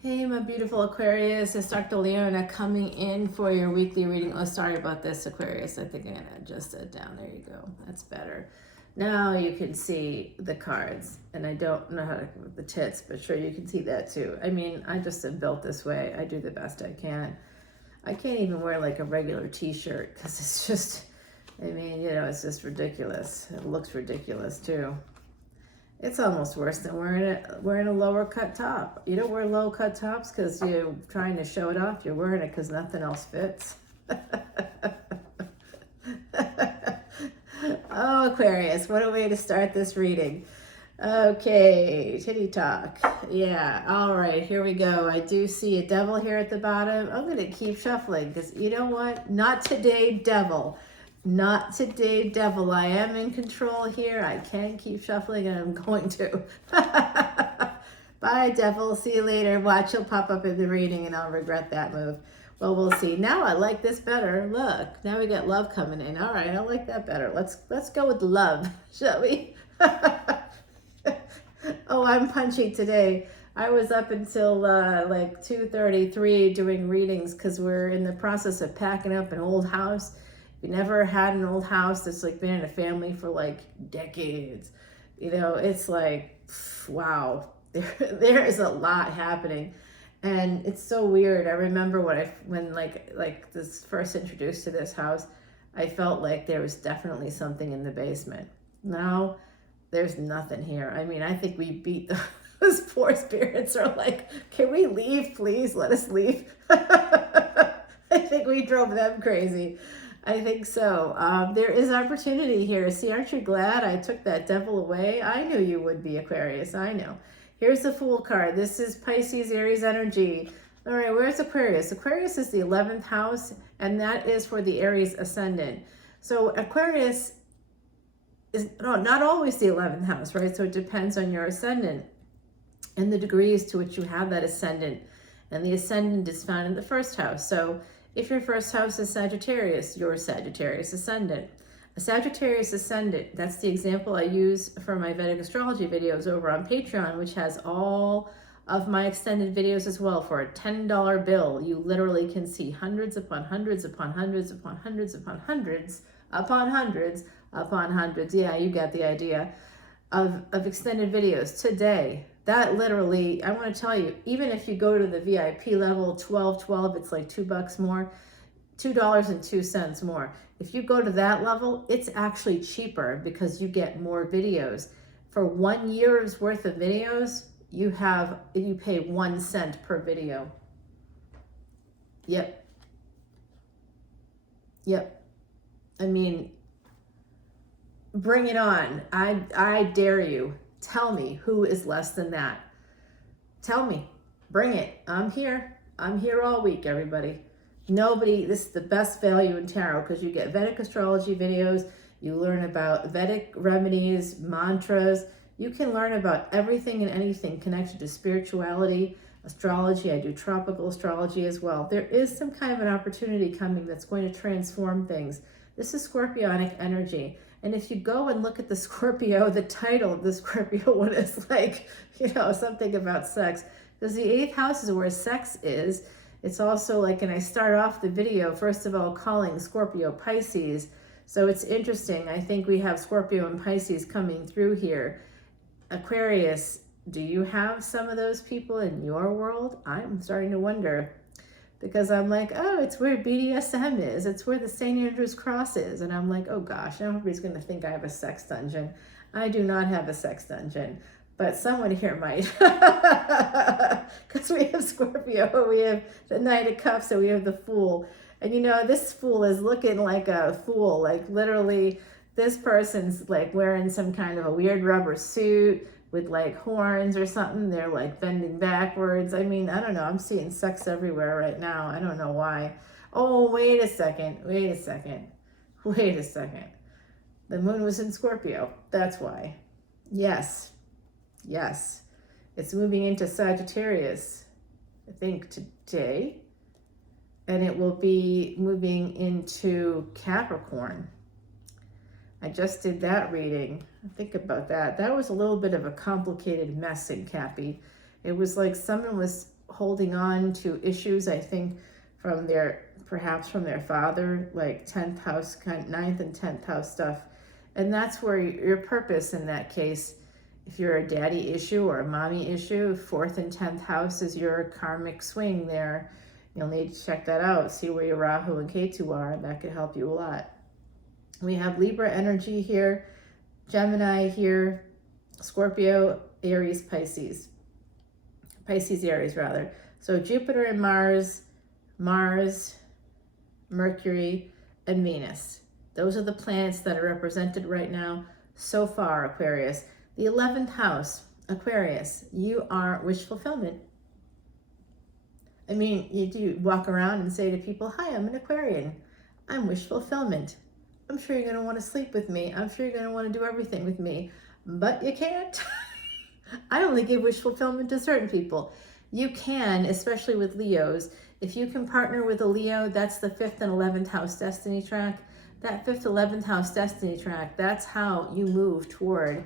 Hey, my beautiful Aquarius, it's Dr. Leona coming in for your weekly reading. Oh, sorry about this, Aquarius. I think I'm going to adjust that down. There you go. That's better. Now you can see the cards, and I don't know how to with the tits, but sure you can see that too. I mean, I just am built this way. I do the best I can. I can't even wear like a regular t-shirt because it's just, I mean, you know, it's just ridiculous. It looks ridiculous too. It's almost worse than wearing a lower cut top. You don't wear low cut tops because you're trying to show it off. You're wearing it because nothing else fits. Oh, Aquarius, what a way to start this reading. Okay, titty talk. Yeah, all right, here we go. I do see a devil here at the bottom. I'm going to keep shuffling because you know what? Not today, devil. Not today, devil. I am in control here. I can keep shuffling and I'm going to. Bye, devil. See you later. Watch, he'll pop up in the reading and I'll regret that move. Well, we'll see. Now I like this better. Look, now we got love coming in. All right, I like that better. Let's go with love, shall we? Oh, I'm punchy today. I was up until like 2:33 doing readings because we're in the process of packing up an old house. If you never had an old house that's like been in a family for like decades, you know, it's like, wow, there is a lot happening. And it's so weird. I remember when like this first introduced to this house, I felt like there was definitely something in the basement. Now there's nothing here. I mean, I think we beat those poor spirits are like, can we leave, please? Let us leave. I think we drove them crazy. I think so. There is opportunity here. See, aren't you glad I took that devil away? I knew you would be, Aquarius. I know. Here's the Fool card. This is Pisces, Aries energy. All right, where's Aquarius? Aquarius is the 11th house, and that is for the Aries Ascendant. So Aquarius is not always the 11th house, right? So it depends on your Ascendant and the degrees to which you have that Ascendant. And the Ascendant is found in the first house. So if your first house is Sagittarius, you're Sagittarius Ascendant. A Sagittarius Ascendant, that's the example I use for my Vedic Astrology videos over on Patreon, which has all of my extended videos as well. For a $10 bill, you literally can see hundreds upon hundreds upon hundreds upon hundreds upon hundreds upon hundreds upon hundreds. Yeah, you get the idea of extended videos today. That literally, I want to tell you, even if you go to the VIP level, 12, it's like $2 more, $2.02 more. If you go to that level, it's actually cheaper because you get more videos. For 1 year's worth of videos, you pay 1 cent per video. Yep. I mean, bring it on. I dare you. Tell me who is less than that. Tell me. Bring it. I'm here. I'm here all week, everybody. Nobody, this is the best value in tarot because you get Vedic astrology videos. You learn about Vedic remedies, mantras. You can learn about everything and anything connected to spirituality, astrology. I do tropical astrology as well. There is some kind of an opportunity coming that's going to transform things. This is Scorpionic energy. And if you go and look at the Scorpio, the title of the Scorpio one is like, you know, something about sex. Because the 8th house is where sex is. It's also like, and I start off the video, first of all, calling Scorpio Pisces. So it's interesting. I think we have Scorpio and Pisces coming through here. Aquarius, do you have some of those people in your world? I'm starting to wonder. Because I'm like, oh, it's where BDSM is. It's where the St. Andrew's Cross is. And I'm like, oh gosh, now everybody's going to think I have a sex dungeon. I do not have a sex dungeon, but someone here might. Because we have Scorpio, we have the Knight of Cups, and we have the Fool. And you know, this Fool is looking like a fool. Like literally, this person's like wearing some kind of a weird rubber suit with like horns or something. They're like bending backwards. I mean, I don't know. I'm seeing sex everywhere right now. I don't know why. Oh, wait a second. The moon was in Scorpio. That's why. Yes. It's moving into Sagittarius, I think today. And it will be moving into Capricorn. I just did that reading. Think about that. That was a little bit of a complicated mess in Cappy. It was like someone was holding on to issues, I think, from perhaps from their father, like 10th house, 9th and 10th house stuff. And that's where your purpose in that case, if you're a daddy issue or a mommy issue, 4th and 10th house is your karmic swing there. You'll need to check that out, see where your Rahu and Ketu are. That could help you a lot. We have Libra energy here, Gemini here, Scorpio, Aries, Pisces, Aries rather. So Jupiter and Mars, Mercury, and Venus. Those are the planets that are represented right now so far, Aquarius. The 11th house, Aquarius, you are wish fulfillment. I mean, you do walk around and say to people, hi, I'm an Aquarian. I'm wish fulfillment. I'm sure you're going to want to sleep with me. I'm sure you're going to want to do everything with me, but you can't. I only give wish fulfillment to certain people. You can, especially with Leos. If you can partner with a Leo, that's the 5th and 11th house destiny track. That 5th, 11th house destiny track, that's how you move toward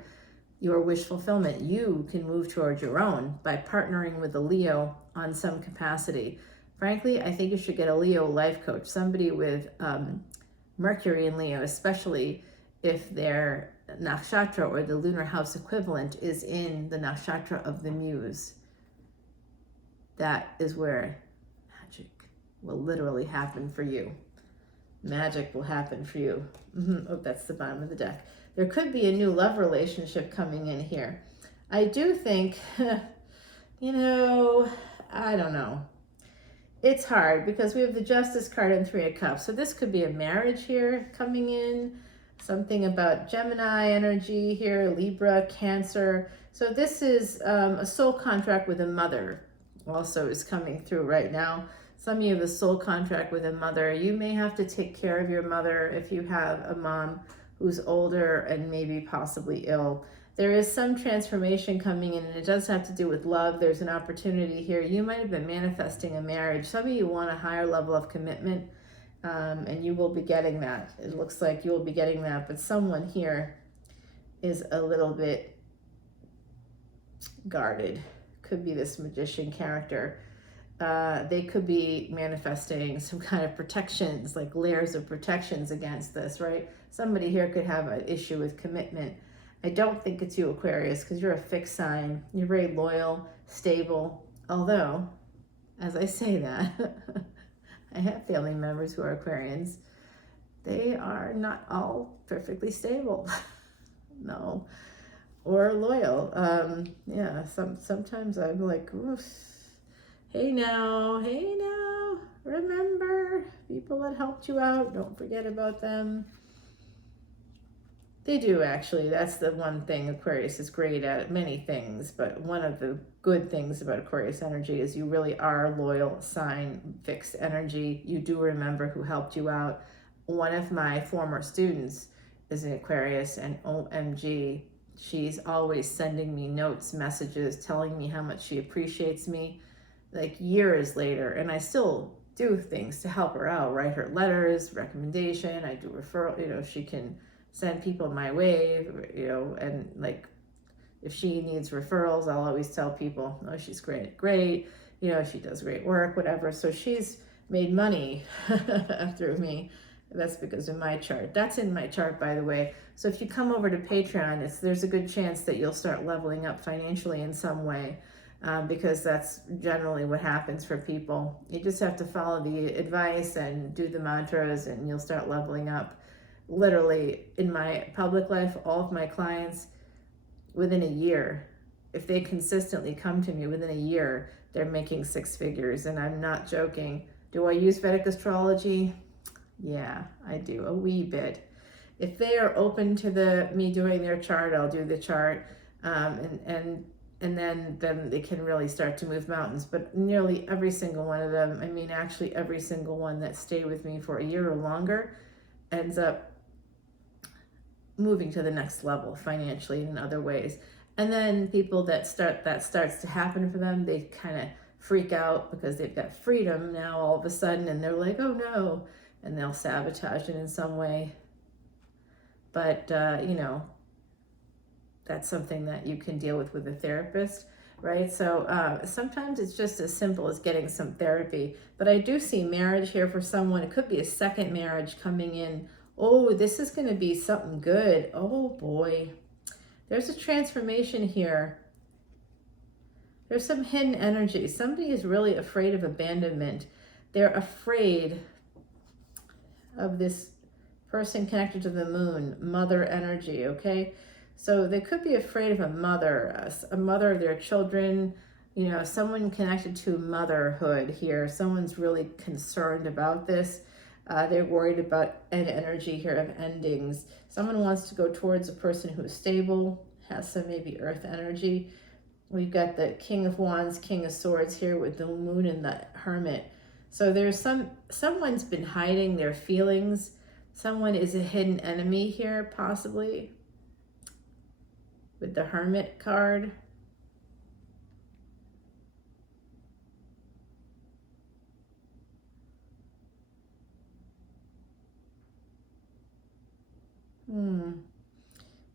your wish fulfillment. You can move towards your own by partnering with a Leo on some capacity. Frankly, I think you should get a Leo life coach, somebody with Mercury in Leo, especially if their nakshatra or the lunar house equivalent is in the nakshatra of the muse. That is where magic will literally happen for you. Magic will happen for you. Oh, that's the bottom of the deck. There could be a new love relationship coming in here. I do think, you know, I don't know. It's hard because we have the Justice card and 3 of Cups. So this could be a marriage here coming in. Something about Gemini energy here, Libra, Cancer. So this is a soul contract with a mother also is coming through right now. Some of you have a soul contract with a mother. You may have to take care of your mother if you have a mom who's older and maybe possibly ill. There is some transformation coming in, and it does have to do with love. There's an opportunity here. You might have been manifesting a marriage. Some of you want a higher level of commitment, and you will be getting that. It looks like you will be getting that, but someone here is a little bit guarded. Could be this magician character. They could be manifesting some kind of protections, like layers of protections against this, right? Somebody here could have an issue with commitment. I don't think it's you, Aquarius, because you're a fixed sign. You're very loyal, stable. Although, as I say that, I have family members who are Aquarians. They are not all perfectly stable. No. Or loyal. Yeah, sometimes I'm like, oof. Hey now, remember people that helped you out, don't forget about them. They do actually, that's the one thing Aquarius is great at, many things, but one of the good things about Aquarius energy is you really are a loyal sign, fixed energy. You do remember who helped you out. One of my former students is an Aquarius, and OMG, she's always sending me notes, messages, telling me how much she appreciates me. Like years later, and I still do things to help her out, write her letters, recommendation, I do referral, you know, she can send people my way, you know, and like if she needs referrals, I'll always tell people, oh, she's great, you know, she does great work, whatever. So she's made money through me. That's because of my chart. That's in my chart, by the way. So if you come over to Patreon, there's a good chance that you'll start leveling up financially in some way. Because that's generally what happens for people. You just have to follow the advice and do the mantras and you'll start leveling up. Literally, in my public life, all of my clients, within a year, if they consistently come to me within a year, they're making 6 figures, and I'm not joking. Do I use Vedic Astrology? Yeah, I do, a wee bit. If they are open to me doing their chart, I'll do the chart, and then they can really start to move mountains. But nearly every single one of them, I mean, actually every single one that stayed with me for a year or longer ends up moving to the next level financially in other ways. And then people that starts to happen for them, they kind of freak out because they've got freedom now all of a sudden, and they're like, oh no, and they'll sabotage it in some way. But, you know, that's something that you can deal with a therapist. right? So sometimes it's just as simple as getting some therapy. But I do see marriage here for someone. It could be a second marriage coming in. Oh, this is going to be something good. Oh boy. There's a transformation here. There's some hidden energy. Somebody is really afraid of abandonment. They're afraid of this person connected to the moon, mother energy, okay? So they could be afraid of a mother of their children, you know, someone connected to motherhood here. Someone's really concerned about this. They're worried about an energy here of endings. Someone wants to go towards a person who is stable, has some maybe earth energy. We've got the King of Wands, King of Swords here with the moon and the Hermit. So there's someone's been hiding their feelings. Someone is a hidden enemy here, possibly, with the Hermit card.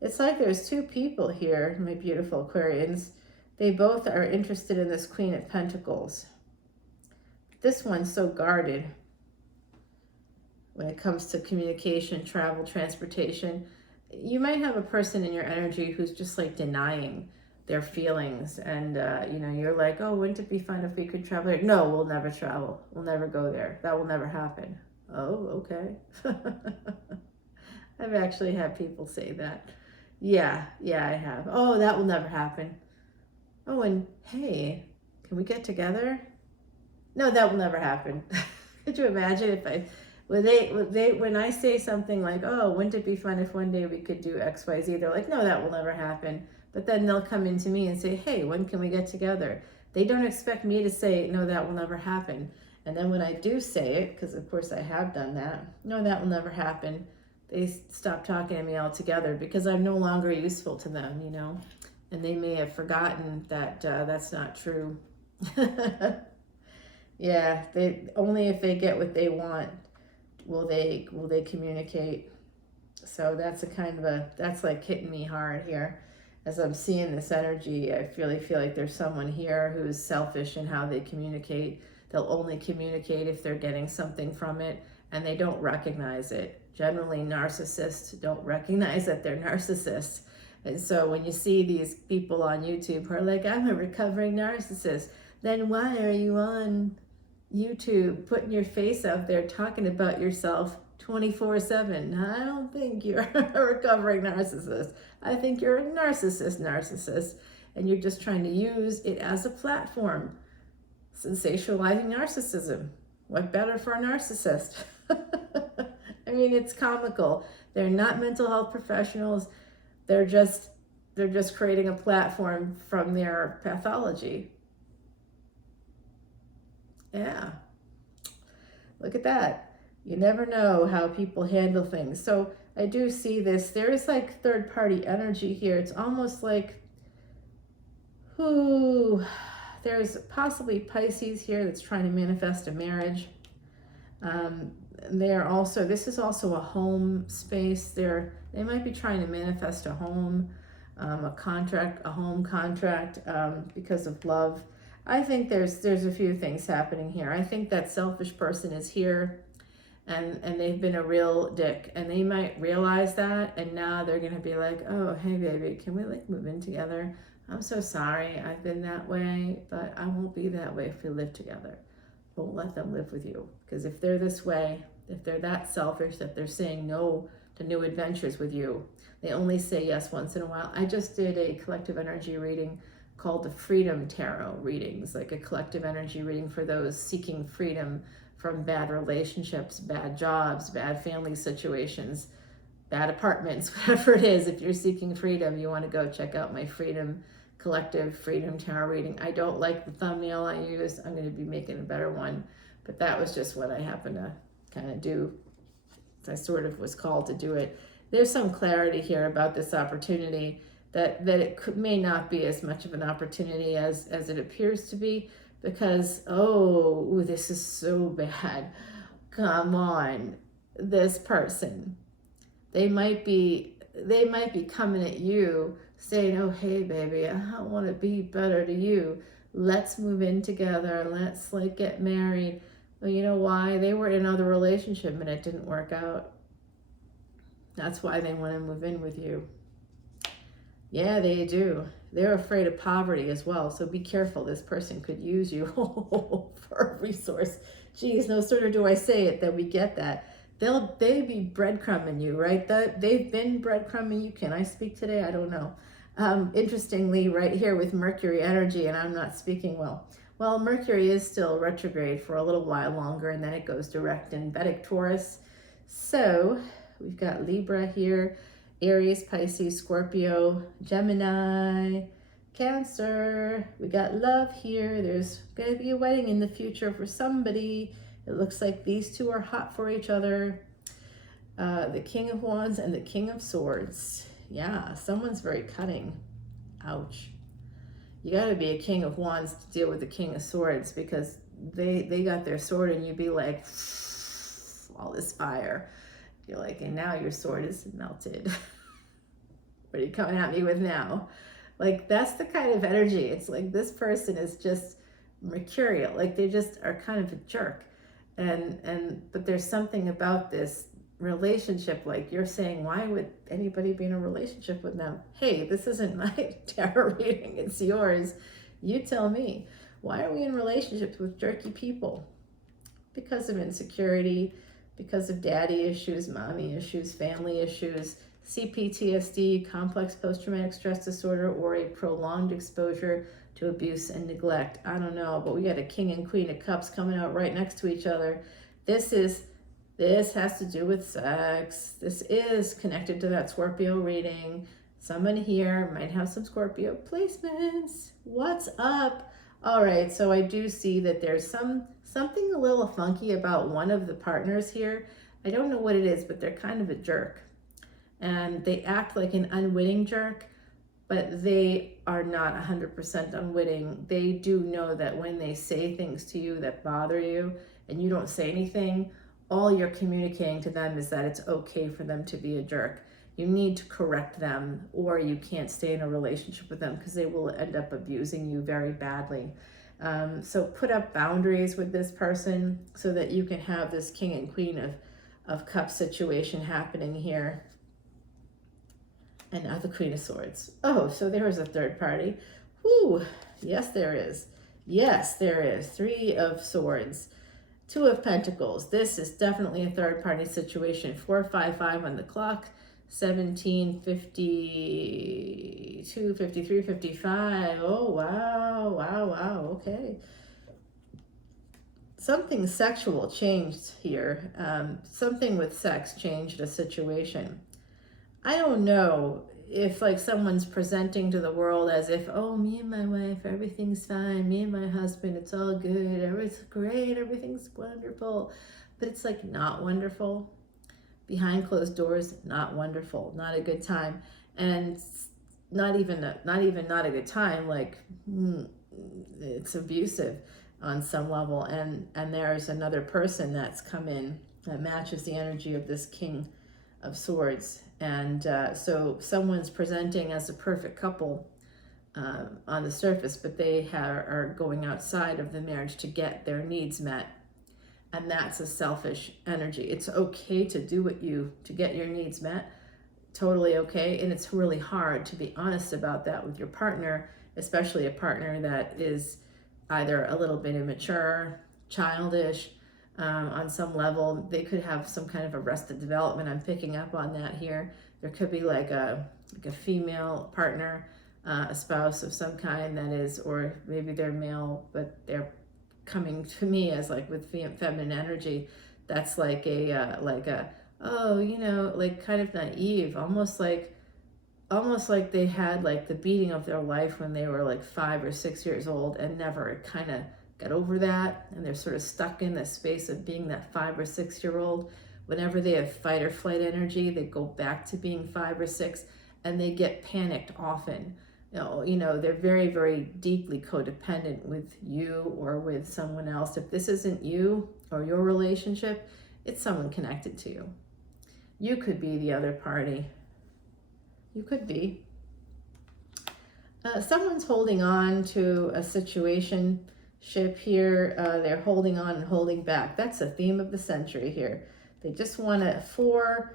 It's like there's two people here, my beautiful Aquarians. They both are interested in this Queen of Pentacles. This one's so guarded when it comes to communication, travel, transportation. You might have a person in your energy who's just like denying their feelings. And, you know, you're like, oh, wouldn't it be fun if we could travel? Like, no, we'll never travel. We'll never go there. That will never happen. Oh, okay. I've actually had people say that. Yeah, I have. Oh, that will never happen. Oh, and hey, can we get together? No, that will never happen. Could you imagine if when I say something like, oh, wouldn't it be fun if one day we could do X, Y, Z? They're like, no, that will never happen. But then they'll come into me and say, hey, when can we get together? They don't expect me to say, no, that will never happen. And then when I do say it, because of course I have done that, no, that will never happen, they stop talking to me altogether because I'm no longer useful to them, you know? And they may have forgotten that that's not true. Yeah, they only if they get what they want will they communicate. So that's that's like hitting me hard here. As I'm seeing this energy, I really feel like there's someone here who's selfish in how they communicate. They'll only communicate if they're getting something from it, and they don't recognize it. Generally, narcissists don't recognize that they're narcissists. And so when you see these people on YouTube who are like, I'm a recovering narcissist, then why are you on YouTube putting your face out there talking about yourself 24/7? I don't think you're a recovering narcissist. I think you're a narcissist, and you're just trying to use it as a platform. Sensationalizing narcissism. What better for a narcissist? I mean, it's comical. They're not mental health professionals. They're just creating a platform from their pathology. Yeah. Look at that. You never know how people handle things. So I do see this. There is like third party energy here. It's almost like, there's possibly Pisces here that's trying to manifest a marriage. This is also a home space. They might be trying to manifest a home, a home contract, because of love. I think there's a few things happening here. I think that selfish person is here, and they've been a real dick, and they might realize that, and now they're gonna be like, oh, hey baby, can we like move in together? I'm so sorry I've been that way, but I won't be that way if we live together. Won't let them live with you, because if they're this way, if they're that selfish that they're saying no to new adventures with you, they only say yes once in a while. I just did a collective energy reading called the Freedom Tarot readings, like a collective energy reading for those seeking freedom from bad relationships, bad jobs, bad family situations, bad apartments, whatever it is. If you're seeking freedom, you want to go check out my collective Freedom Tarot reading. I don't like the thumbnail I used. I'm going to be making a better one, but that was just what I happened to kind of do. I sort of was called to do it. There's some clarity here about this opportunity, that it may not be as much of an opportunity as it appears to be, because, this is so bad. Come on, this person. They might be coming at you saying, oh, hey, baby, I want to be better to you. Let's move in together. Let's like get married. Well, you know why? They were in another relationship and it didn't work out. That's why they want to move in with you. Yeah, they do. They're afraid of poverty as well. So be careful. This person could use you for a resource. Geez, no sooner do I say it than we get that. They be breadcrumbing you, right? They've been breadcrumbing you. Can I speak today? I don't know. Interestingly, right here with Mercury energy, and I'm not speaking well. Well, Mercury is still retrograde for a little while longer, and then it goes direct in Vedic Taurus. So we've got Libra here, Aries, Pisces, Scorpio, Gemini, Cancer. We got love here. There's going to be a wedding in the future for somebody. It looks like these two are hot for each other. The King of Wands and the King of Swords. Yeah, someone's very cutting. Ouch. You got to be a King of Wands to deal with the King of Swords, because they got their sword and you'd be like, all this fire. You're like, and now your sword is melted. What are you coming at me with now? Like, that's the kind of energy. It's like this person is just mercurial. Like, they just are kind of a jerk. But there's something about this relationship, like you're saying, why would anybody be in a relationship with them? Hey, this isn't my tarot reading, it's yours. You tell me. Why are we in relationships with jerky people? Because of insecurity, because of daddy issues, mommy issues, family issues, CPTSD, complex post-traumatic stress disorder, or a prolonged exposure to abuse and neglect. I don't know, but we got a King and Queen of Cups coming out right next to each other. This has to do with sex. This is connected to that Scorpio reading. Someone here might have some Scorpio placements. What's up? All right, so I do see that there's something a little funky about one of the partners here. I don't know what it is, but they're kind of a jerk. And they act like an unwitting jerk, but they are not 100% unwitting. They do know that when they say things to you that bother you and you don't say anything, all you're communicating to them is that it's okay for them to be a jerk. You need to correct them, or you can't stay in a relationship with them because they will end up abusing you very badly. So put up boundaries with this person so that you can have this King and Queen of Cups situation happening here. And now the Queen of Swords. Oh, so there is a third party. Whoo, yes there is. Yes, there is. Three of Swords. Two of Pentacles. This is definitely a third party situation. 455 on the clock. 17, 52, 53, 55. Oh, wow, wow, wow. Okay. Something sexual changed here. Something with sex changed a situation. I don't know if like someone's presenting to the world as if, oh, me and my wife, everything's fine. Me and my husband, it's all good. Everything's great. Everything's wonderful. But it's like not wonderful. Behind closed doors, not wonderful. Not a good time. And not even not a good time. Like it's abusive on some level. And there's another person that's come in that matches the energy of this King of Swords. And so someone's presenting as a perfect couple on the surface, but they are going outside of the marriage to get their needs met. And that's a selfish energy. It's okay to do to get your needs met. Totally okay. And it's really hard to be honest about that with your partner, especially a partner that is either a little bit immature, childish, on some level. They could have some kind of arrested development. I'm picking up on that here. There could be like a female partner, a spouse of some kind that is, or maybe they're male, but they're coming to me as like with feminine energy. That's like oh, you know, like kind of naive, almost like they had like the beating of their life when they were like 5 or 6 years old and never kind of got over that, and they're sort of stuck in the space of being that 5 or 6 year old. Whenever they have fight or flight energy, they go back to being 5 or 6, and they get panicked often. You know, they're very, very deeply codependent with you or with someone else. If this isn't you or your relationship, it's someone connected to you. You could be the other party. You could be. Someone's holding on to a situation ship here. They're holding on and holding back. That's the theme of the century here. They just want a four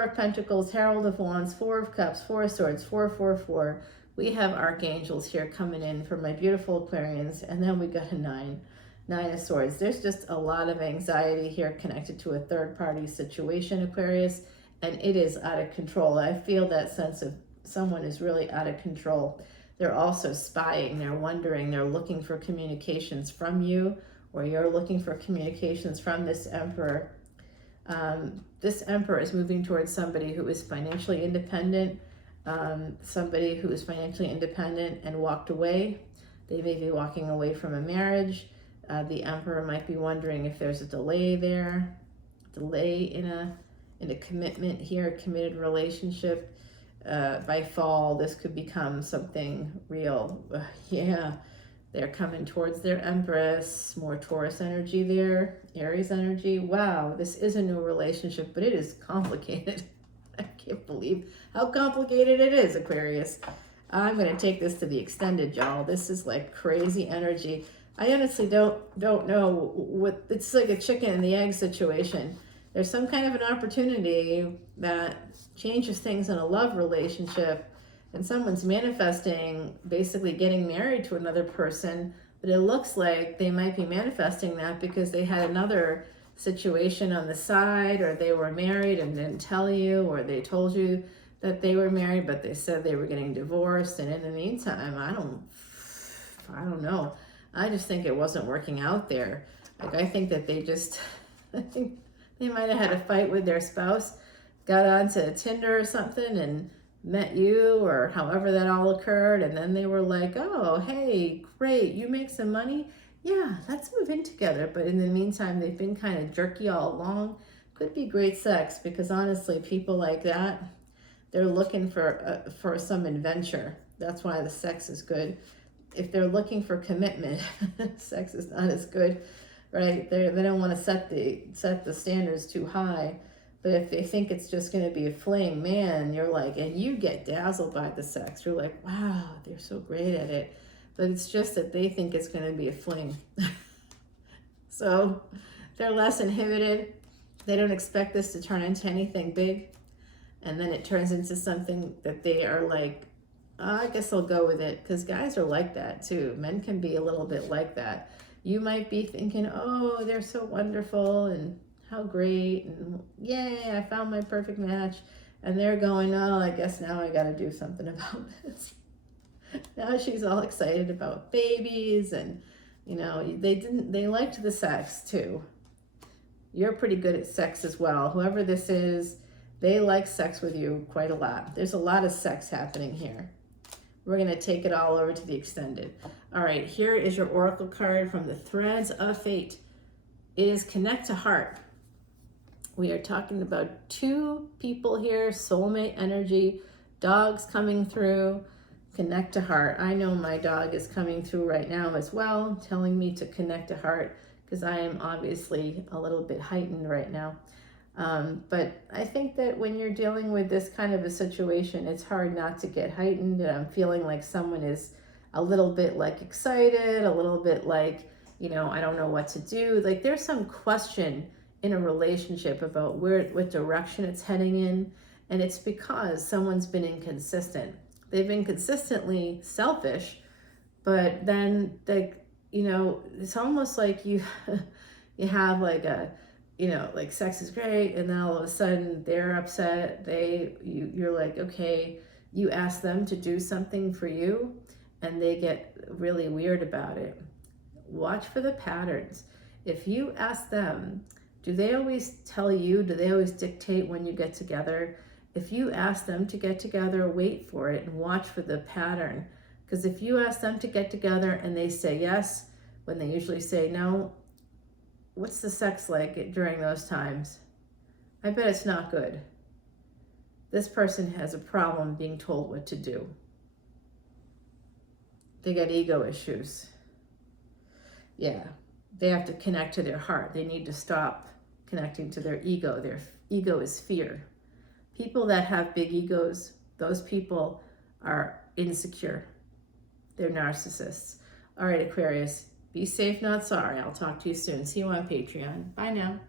of pentacles, herald of wands, 4 of cups, 4 of swords, 4. We have archangels here coming in for my beautiful Aquarians, and then we got a 9 of swords. There's just a lot of anxiety here connected to a third party situation, Aquarius, and it is out of control. I feel that sense of someone is really out of control. They're also spying, they're wondering, they're looking for communications from you, or you're looking for communications from this emperor. This emperor is moving towards somebody who is financially independent, and walked away. They may be walking away from a marriage. The emperor might be wondering if there's a delay there, in a commitment here, a committed relationship. By fall, this could become something real. Yeah, they're coming towards their empress, more Taurus energy there, Aries energy. Wow, this is a new relationship, but it is complicated. I can't believe how complicated it is, Aquarius. I'm going to take this to the extended, y'all. This is like crazy energy. I honestly don't know what, it's like a chicken and the egg situation. There's some kind of an opportunity that changes things in a love relationship, and someone's manifesting basically getting married to another person, but it looks like they might be manifesting that because they had another situation on the side, or they were married and didn't tell you, or they told you that they were married but they said they were getting divorced, and in the meantime, I don't know. I just think it wasn't working out there. Like, I think that they might have had a fight with their spouse, got onto Tinder or something and met you, or however that all occurred, and then they were like, oh, hey, great, you make some money? Yeah, let's move in together. But in the meantime, they've been kind of jerky all along. Could be great sex, because honestly, people like that, they're looking for some adventure. That's why the sex is good. If they're looking for commitment, sex is not as good, right? They don't want to set the standards too high. But if they think it's just going to be a fling, man, you're like, and you get dazzled by the sex. You're like, wow, they're so great at it. But it's just that they think it's going to be a fling. So they're less inhibited. They don't expect this to turn into anything big. And then it turns into something that they are like, oh, I guess I'll go with it. Because guys are like that too. Men can be a little bit like that. You might be thinking, oh, they're so wonderful and how great, and yay, I found my perfect match. And they're going, oh, I guess now I got to do something about this. Now she's all excited about babies, and they liked the sex too. You're pretty good at sex as well. Whoever this is, they like sex with you quite a lot. There's a lot of sex happening here. We're going to take it all over to the extended. All right, here is your oracle card from the Threads of Fate. It is connect to heart. We are talking about two people here, soulmate energy, dogs coming through, connect to heart. I know my dog is coming through right now as well, telling me to connect to heart, because I am obviously a little bit heightened right now. But I think that when you're dealing with this kind of a situation, it's hard not to get heightened. And I'm feeling like someone is a little bit like excited, a little bit like, I don't know what to do. Like there's some question in a relationship about what direction it's heading in. And it's because someone's been inconsistent. They've been consistently selfish, but then it's almost like you have like like sex is great, and then all of a sudden they're upset. You're like, okay, you ask them to do something for you, and they get really weird about it. Watch for the patterns. If you ask them, do they always tell you? Do they always dictate when you get together? If you ask them to get together, wait for it and watch for the pattern. Because if you ask them to get together and they say yes, when they usually say no, what's the sex like during those times? I bet it's not good. This person has a problem being told what to do. They got ego issues. Yeah, they have to connect to their heart. They need to stop connecting to their ego. Their ego is fear. People that have big egos, those people are insecure. They're narcissists. All right, Aquarius, be safe, not sorry. I'll talk to you soon. See you on Patreon. Bye now.